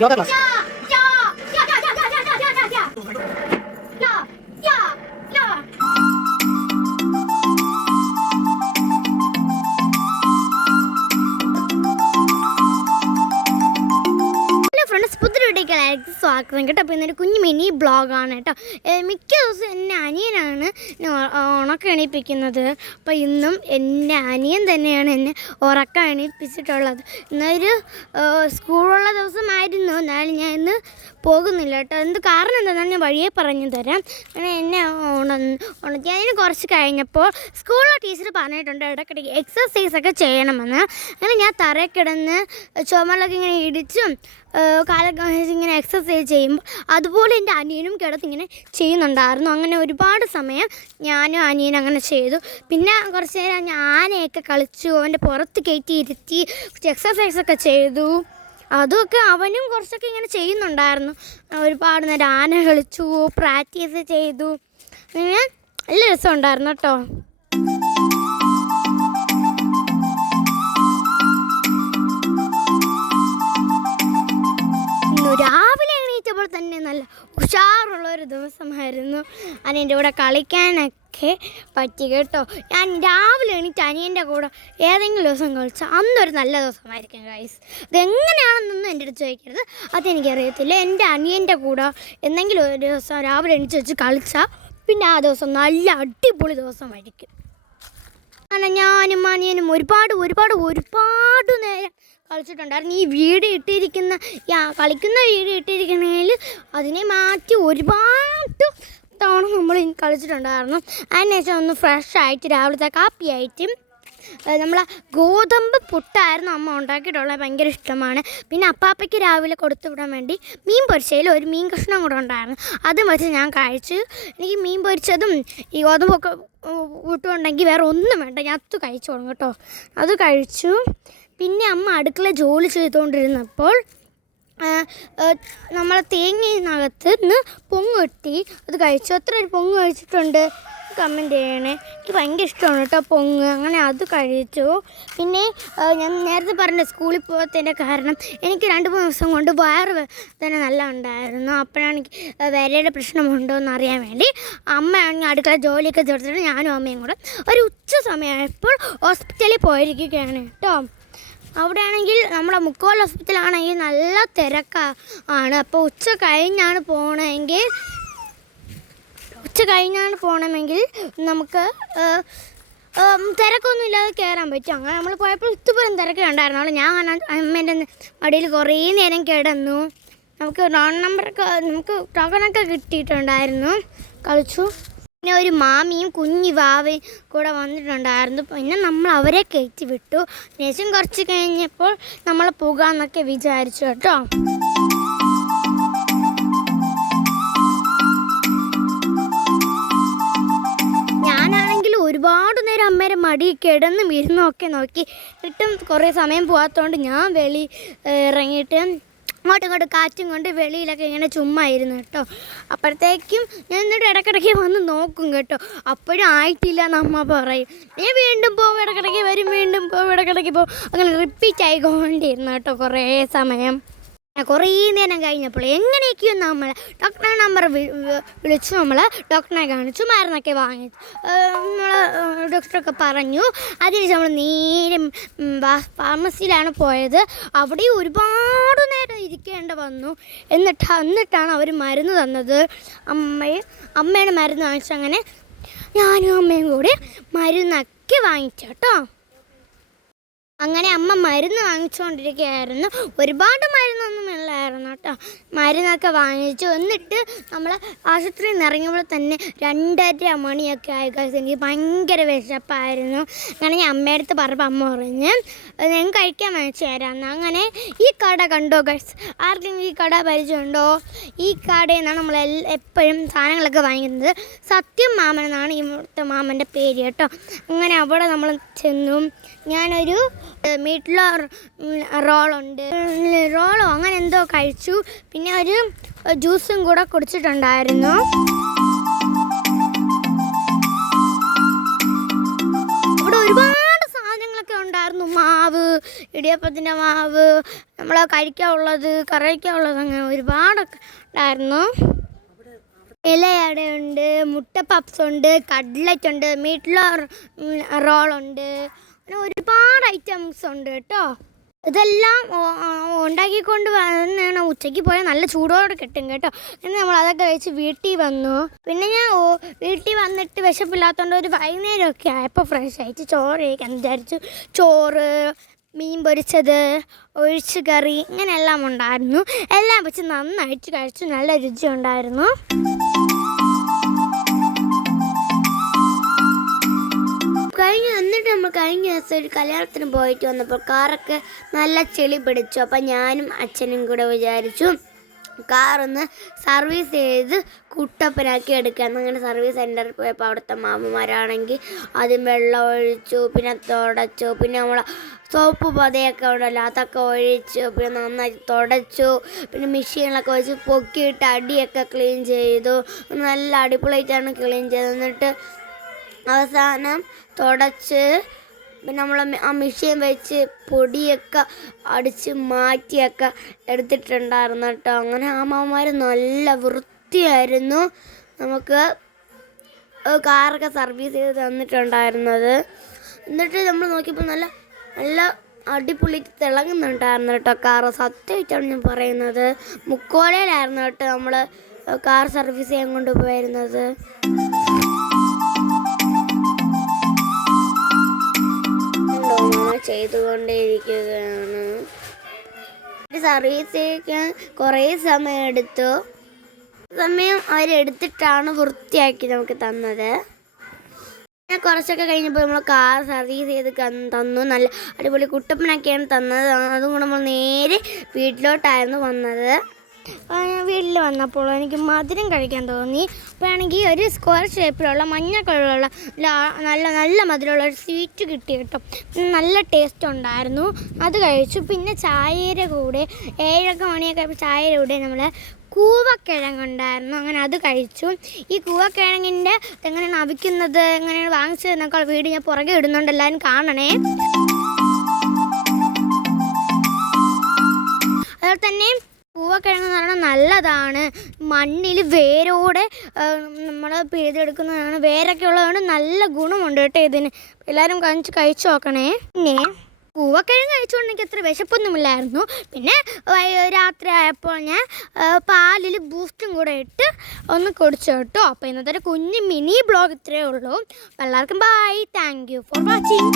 Yoga class എല്ലാവർക്കും സ്വാഗതം കേട്ടോ. അപ്പോൾ ഇന്നൊരു കുഞ്ഞു മിനി ബ്ലോഗാണ് കേട്ടോ. മിക്ക ദിവസം എന്റെ അനിയനാണ് ഉണക്കം എണീപ്പിക്കുന്നത്. അപ്പോൾ ഇന്നും എന്റെ അനിയൻ തന്നെയാണ് എന്നെ ഉറക്കം എണീപ്പിച്ചിട്ടുള്ളത്. ഇന്നൊരു സ്കൂളുള്ള ദിവസമായിരുന്നു പോകുന്നില്ല കേട്ടോ. എന്ത് കാരണം എന്താണെന്ന് ഞാൻ വഴിയെ പറഞ്ഞു തരാം. അങ്ങനെ എന്നെ ഓണ ഉണർത്തി അതിന് കുറച്ച് കഴിഞ്ഞപ്പോൾ സ്കൂളിലെ ടീച്ചർ പറഞ്ഞിട്ടുണ്ട് ഇടയ്ക്കിടയ്ക്ക് എക്സസൈസ് ഒക്കെ ചെയ്യണമെന്ന്. അങ്ങനെ ഞാൻ തറയിൽ കിടന്ന് ചുമലൊക്കെ ഇങ്ങനെ ഇടിച്ചും കാലൊക്കെ ഇങ്ങനെ എക്സസൈസ് ചെയ്യുമ്പോൾ അതുപോലെ എന്റെ അനിയനും കിടന്ന് ഇങ്ങനെ ചെയ്യുന്നുണ്ടായിരുന്നു. അങ്ങനെ ഒരുപാട് സമയം ഞാനും അനിയനും അങ്ങനെ ചെയ്തു. പിന്നെ കുറച്ച് നേരം ഞാൻ ആനയൊക്കെ കളിച്ചു അവന്റെ പുറത്ത് കയറ്റി ഇരുത്തി കുറച്ച് എക്സസൈസ് ഒക്കെ ചെയ്തു. അതുമൊക്കെ അവനും കുറച്ചൊക്കെ ഇങ്ങനെ ചെയ്യുന്നുണ്ടായിരുന്നു. ഒരുപാട് നേരം ആന കളിച്ചു പ്രാക്ടീസ് ചെയ്തു. അങ്ങനെ നല്ല രസമുണ്ടായിരുന്നു കേട്ടോ. രാവിലെ എണീറ്റപ്പോൾ തന്നെ നല്ല ഉഷാറുള്ള ഒരു ദിവസമായിരുന്നു അതിന്റെ കൂടെ കളിക്കാനൊക്കെ പറ്റി കേട്ടോ. ഞാൻ രാവിലെ എണീറ്റ് അനിയന്റെ കൂടെ ഏതെങ്കിലും ദിവസം കളിച്ചാൽ അന്നൊരു നല്ല ദിവസമായിരിക്കും ഗൈസ് ഇതെങ്ങനെയാണെന്നൊന്നും എന്റെ അടുത്ത് ചോദിക്കരുത്. അതെനിക്കറിയത്തില്ല. എന്റെ അനിയന്റെ കൂടെ എന്തെങ്കിലും ഒരു ദിവസം രാവിലെ എണീച്ച് വെച്ച് കളിച്ചാൽ പിന്നെ ആ ദിവസം നല്ല അടിപൊളി ദിവസമായിരിക്കും. അങ്ങനെ ഞാനും അനിയനും ഒരുപാട് ഒരുപാട് ഒരുപാട് നേരം കളിച്ചിട്ടുണ്ടായിരുന്നു. ഈ വീട് ഇട്ടിരിക്കുന്ന കളിക്കുന്ന വീട് ഇട്ടിരിക്കുന്നതിൽ അതിനെ മാറ്റി ഒരുപാട് തവണ നമ്മൾ കളിച്ചിട്ടുണ്ടായിരുന്നു. അതിനുശേഷം ഒന്ന് ഫ്രഷ് ആയിട്ട് രാവിലത്തെ കാപ്പി ആയിട്ട് നമ്മൾ ഗോതമ്പ് പുട്ടായിരുന്നു അമ്മ ഉണ്ടാക്കിയിട്ടുള്ളത്. ഭയങ്കര ഇഷ്ടമാണ്. പിന്നെ അപ്പാപ്പയ്ക്ക് രാവിലെ കൊടുത്തു വിടാൻ വേണ്ടി മീൻ പൊരിച്ചതിൽ ഒരു മീൻ കഷ്ണം കൂടെ ഉണ്ടായിരുന്നു. അതും വെച്ച് ഞാൻ കഴിച്ചു. എനിക്ക് മീൻ പൊരിച്ചതും ഈ ഗോതമ്പൊക്കെ വിട്ടുണ്ടെങ്കിൽ വേറെ ഒന്നും വേണ്ട. ഞാൻ അത് കഴിച്ചോളും കേട്ടോ. അത് കഴിച്ചു. പിന്നെ അമ്മ അടുക്കള ജോലി ചെയ്തുകൊണ്ടിരുന്നപ്പോൾ നമ്മൾ തേങ്ങയിനകത്ത് നിന്ന് പൊങ്ങ് കിട്ടി. അത് കഴിച്ചു? അത്ര ഒരു പൊങ്ങ് കഴിച്ചിട്ടുണ്ട്? കമന്റ് ചെയ്യണേ. എനിക്ക് ഭയങ്കര ഇഷ്ടമാണ് കേട്ടോ പൊങ്ങ്. അങ്ങനെ അത് കഴിച്ചു. പിന്നെ ഞാൻ നേരത്തെ പറഞ്ഞ സ്കൂളിൽ പോകത്തതിന്റെ കാരണം എനിക്ക് രണ്ട് മൂന്ന് ദിവസം കൊണ്ട് വയറ് തന്നെ നല്ല ഉണ്ടായിരുന്നു. അപ്പോഴാണ് എനിക്ക് വരയുടെ പ്രശ്നമുണ്ടോ എന്ന് അറിയാൻ വേണ്ടി അമ്മയാണെങ്കിൽ അടുക്കള ജോലിയൊക്കെ ചേർത്തിട്ട് ഞാനും അമ്മയും കൂടെ ഒരു ഉച്ച സമയമായപ്പോൾ ഹോസ്പിറ്റലിൽ പോയിരിക്കുകയാണ് കേട്ടോ. അവിടെ നമ്മുടെ മുക്കോൽ ഹോസ്പിറ്റലാണെങ്കിൽ നല്ല തിരക്ക ആണ്. അപ്പോൾ ഉച്ച കഴിഞ്ഞാണ് പോകണമെങ്കിൽ ഉച്ച കഴിഞ്ഞാണ് പോകണമെങ്കിൽ നമുക്ക് തിരക്കൊന്നും ഇല്ലാതെ കയറാൻ പറ്റും. അങ്ങനെ നമ്മൾ പോയപ്പോൾ ഇത്തുപോലും തിരക്ക് ഉണ്ടായിരുന്നു ഞാൻ അമ്മേന്റെ മടിയിൽ കുറേ നേരം കിടന്നു. നമുക്ക് റോൺ നമ്പറൊക്കെ നമുക്ക് ടോക്കണൊക്കെ കിട്ടിയിട്ടുണ്ടായിരുന്നു. കളിച്ചു. പിന്നെ ഒരു മാമിയും കുഞ്ഞു വാവയും കൂടെ വന്നിട്ടുണ്ടായിരുന്നു. പിന്നെ നമ്മൾ അവരെ കയറ്റി വിട്ടു. ശേഷം കുറച്ച് കഴിഞ്ഞപ്പോൾ നമ്മൾ പോകാമെന്നൊക്കെ വിചാരിച്ചു കേട്ടോ. ഒരുപാട് നേരം അമ്മേരെ മടി കിടന്നും ഇരുന്നൊക്കെ നോക്കി. എന്നിട്ടും കുറേ സമയം പോകാത്തതുകൊണ്ട് ഞാൻ വെളി ഇറങ്ങിയിട്ട് അങ്ങോട്ടും ഇങ്ങോട്ടും കാറ്റും കൊണ്ട് വെളിയിലൊക്കെ ഇങ്ങനെ ചുമ്മാ ഇരുന്നു കേട്ടോ. അപ്പോഴത്തേക്കും ഞാൻ എന്നിട്ട് ഇടക്കിടയ്ക്ക് വന്ന് നോക്കും കേട്ടോ. അപ്പോഴും ആയിട്ടില്ല എന്ന് അമ്മ പറയും. ഞാൻ വീണ്ടും പോവും ഇടക്കിടയ്ക്ക് വരും വീണ്ടും പോവും ഇടക്കിടയ്ക്ക് പോവും അങ്ങനെ റിപ്പീറ്റ് ആയിക്കൊണ്ടിരുന്നു കേട്ടോ കുറേ സമയം. കുറേ നേരം കഴിഞ്ഞപ്പോൾ എങ്ങനെയൊക്കെയോ നമ്മൾ ഡോക്ടറെ നമ്പർ വിളിച്ച് നമ്മൾ ഡോക്ടറിനെ കാണിച്ചു മരുന്നൊക്കെ വാങ്ങി നമ്മൾ ഡോക്ടറൊക്കെ പറഞ്ഞു അതിനുശേഷം നമ്മൾ നേരെ ഫാർമസിയിലാണ് പോയത്. അവിടെ ഒരുപാട് നേരം ഇരിക്കേണ്ട വന്നു. എന്നിട്ട് എന്നിട്ടാണ് അവർ മരുന്ന് തന്നത്. അമ്മയും അമ്മയുടെ മരുന്ന് വാങ്ങിച്ചു അങ്ങനെ ഞാനും അമ്മയും കൂടി മരുന്നൊക്കെ വാങ്ങിച്ചു കേട്ടോ. അങ്ങനെ അമ്മ മരുന്ന് വാങ്ങിച്ചുകൊണ്ടിരിക്കുകയായിരുന്നു. ഒരുപാട് മരുന്നൊന്നും മരുന്നൊക്കെ വാങ്ങിച്ചു എന്നിട്ട് നമ്മൾ ആശുപത്രിയിൽ നിന്ന് തന്നെ രണ്ടര മണിയൊക്കെ ആയി. എനിക്ക് ഭയങ്കര വിശപ്പായിരുന്നു. അങ്ങനെ ഞാൻ അമ്മയുടെ അടുത്ത് പറഞ്ഞപ്പോൾ അമ്മ പറഞ്ഞ് ഞാൻ കഴിക്കാൻ വാങ്ങിച്ചു തരാമെന്ന് അങ്ങനെ ഈ കട കണ്ടോ ഗൈസ് ആർക്കും ഈ കട പരിചയമുണ്ടോ? ഈ കടയിൽ നിന്നാണ് നമ്മൾ എപ്പോഴും സാധനങ്ങളൊക്കെ വാങ്ങിക്കുന്നത്. സത്യം മാമൻ എന്നാണ് ഇവിടുത്തെ മാമന്റെ പേര് കേട്ടോ. അങ്ങനെ അവിടെ നമ്മൾ ചെന്നു. ഞാനൊരു മീറ്റിലോ റോളുണ്ട് റോളോ അങ്ങനെ എന്തോ കഴിച്ചു. പിന്നെ ഒരു ജ്യൂസും കൂടെ കുടിച്ചിട്ടുണ്ടായിരുന്നു. ഇവിടെ ഒരുപാട് സാധനങ്ങളൊക്കെ ഉണ്ടായിരുന്നു. മാവ് ഇടിയപ്പത്തിന്റെ മാവ് നമ്മൾ കഴിക്കാനുള്ളത് കറിക്കാനുള്ളത് അങ്ങനെ ഒരുപാടൊക്കെ ഉണ്ടായിരുന്നു. ഇലയടയുണ്ട് മുട്ട പപ്സ് ഉണ്ട് കട്ലറ്റ് ഉണ്ട് മീറ്റ് റോളുണ്ട്. അങ്ങനെ ഒരുപാട് ഐറ്റംസ് ഉണ്ട് കേട്ടോ. ഇതെല്ലാം ഉണ്ടാക്കിക്കൊണ്ട് വന്നാണ് ഉച്ചയ്ക്ക് പോയാൽ നല്ല ചൂടോടെ കിട്ടും കേട്ടോ. എന്ന് നമ്മൾ അതൊക്കെ കഴിച്ച് വീട്ടിൽ വന്നു. പിന്നെ ഞാൻ വീട്ടിൽ വന്നിട്ട് വിശപ്പില്ലാത്തതുകൊണ്ട് ഒരു വൈകുന്നേരമൊക്കെ ആയപ്പോൾ ഫ്രഷ് ആയിട്ട് ചോറ് കഴിക്കാൻ വിചാരിച്ചു. ചോറ് മീൻ പൊരിച്ചത് ഒഴിച്ച് കറി ഇങ്ങനെയെല്ലാം ഉണ്ടായിരുന്നു. എല്ലാം വെച്ച് നന്നായിട്ട് കഴിച്ചു. നല്ല രുചി ഉണ്ടായിരുന്നു കഴിഞ്ഞ എന്നിട്ട് നമ്മൾ കഴിഞ്ഞ ദിവസം ഒരു കല്യാണത്തിന് പോയിട്ട് വന്നപ്പോൾ കാറൊക്കെ നല്ല ചെളി പിടിച്ചു. അപ്പം ഞാനും അച്ഛനും കൂടെ വിചാരിച്ചു കാറൊന്ന് സർവീസ് ചെയ്ത് കുട്ടപ്പനാക്കി എടുക്കാം. അങ്ങനെ സർവീസ് സെന്ററിൽ പോയപ്പോൾ അവിടുത്തെ മാമന്മാരാണെങ്കിൽ ആദ്യം വെള്ളം ഒഴിച്ചു പിന്നെ തുടച്ചു പിന്നെ നമ്മൾ സോപ്പ് പതയൊക്കെ ഉണ്ടല്ലോ അതൊക്കെ ഒഴിച്ചു പിന്നെ നന്നായി തുടച്ചു പിന്നെ മെഷീനിലൊക്കെ വെച്ച് പൊക്കിയിട്ട് അടിയൊക്കെ ക്ലീൻ ചെയ്തു. നല്ല അടിപൊളിയായിട്ടാണ് ക്ലീൻ ചെയ്തത്. എന്നിട്ട് അവസാനം തുടച്ച് നമ്മൾ ആ മെഷീൻ വെച്ച് പൊടിയൊക്കെ അടിച്ച് മാറ്റിയൊക്കെ എടുത്തിട്ടുണ്ടായിരുന്നു കേട്ടോ. അങ്ങനെ ആ മാമാർ നല്ല വൃത്തിയായിരുന്നു. നമുക്ക് കാറൊക്കെ സർവീസ് ചെയ്ത് തന്നിട്ടുണ്ടായിരുന്നത്. എന്നിട്ട് നമ്മൾ നോക്കിയപ്പോൾ നല്ല നല്ല അടിപൊളി തിളങ്ങുന്നുണ്ടായിരുന്നു കേട്ടോ കാറ്. സത്യമായിട്ടാണ് ഞാൻ പറയുന്നത്. മുക്കോലയിലായിരുന്നു കേട്ടോ നമ്മൾ കാർ സർവീസ് ചെയ്യാൻ കൊണ്ടുപോയിരുന്നത്. ചെയ്തുകൊണ്ടേയിരിക്കുകയാണ്. സർവീസ് ചെയ്യാൻ കുറേ സമയം എടുത്തു. സമയം അവരെടുത്തിട്ടാണ് വൃത്തിയാക്കി നമുക്ക് തന്നത്. പിന്നെ കുറച്ചൊക്കെ കഴിഞ്ഞപ്പോൾ നമ്മൾ കാർ സർവീസ് ചെയ്ത് തന്നു. നല്ല അടിപൊളി കുട്ടപ്പനൊക്കെയാണ് തന്നത്. അതും കൂടെ നമ്മൾ നേരെ വീട്ടിലോട്ടായിരുന്നു വന്നത്. വീട്ടിൽ വന്നപ്പോൾ എനിക്ക് മധുരം കഴിക്കാൻ തോന്നി. അപ്പോഴാണെങ്കിൽ ഒരു സ്ക്വയർ ഷേപ്പിലുള്ള മഞ്ഞ കളറുള്ള നല്ല നല്ല മധുരമുള്ള ഒരു സ്വീറ്റ് കിട്ടി കേട്ടോ. നല്ല ടേസ്റ്റ് ഉണ്ടായിരുന്നു. അത് കഴിച്ചു. പിന്നെ ചായയുടെ കൂടെ ഏഴൊക്കെ മണിയൊക്കെ ചായയുടെ കൂടെ നമ്മൾ കൂവക്കിഴങ്ങുണ്ടായിരുന്നു അങ്ങനെ അത് കഴിച്ചു. ഈ കൂവക്കിഴങ്ങിന്റെ എങ്ങനെയാണ് അവിക്കുന്നത് എങ്ങനെയാണ് വാങ്ങിച്ചതെന്നൊക്കെ വീട് ഞാൻ പുറകെ ഇടുന്നുണ്ട്. എല്ലാവരും കാണണേ. അതുപോലെ തന്നെ പൂവക്കിഴങ്ങ് എന്ന് പറഞ്ഞാൽ നല്ലതാണ്. മണ്ണിൽ വേരോടെ നമ്മൾ പിഴുതെടുക്കുന്നതാണ്. വേരൊക്കെ ഉള്ളതുകൊണ്ട് നല്ല ഗുണമുണ്ട് കേട്ടോ ഇതിന്. എല്ലാവരും കഴിച്ച് കഴിച്ചു നോക്കണേ. പിന്നെ കൂവക്കിഴങ്ങ് കഴിച്ചുകൊണ്ട് എനിക്ക് അത്ര വിശപ്പൊന്നുമില്ലായിരുന്നു. പിന്നെ രാത്രി ആയപ്പോൾ ഞാൻ പാലിൽ ബൂസ്റ്റും കൂടെ ഇട്ട് ഒന്ന് കുടിച്ചു കേട്ടോ. അപ്പോൾ ഇന്നത്തെ ഒരു കുഞ്ഞ് മിനി ബ്ലോഗ് ഇത്രയേ ഉള്ളൂ. എല്ലാവർക്കും bye thank you for watching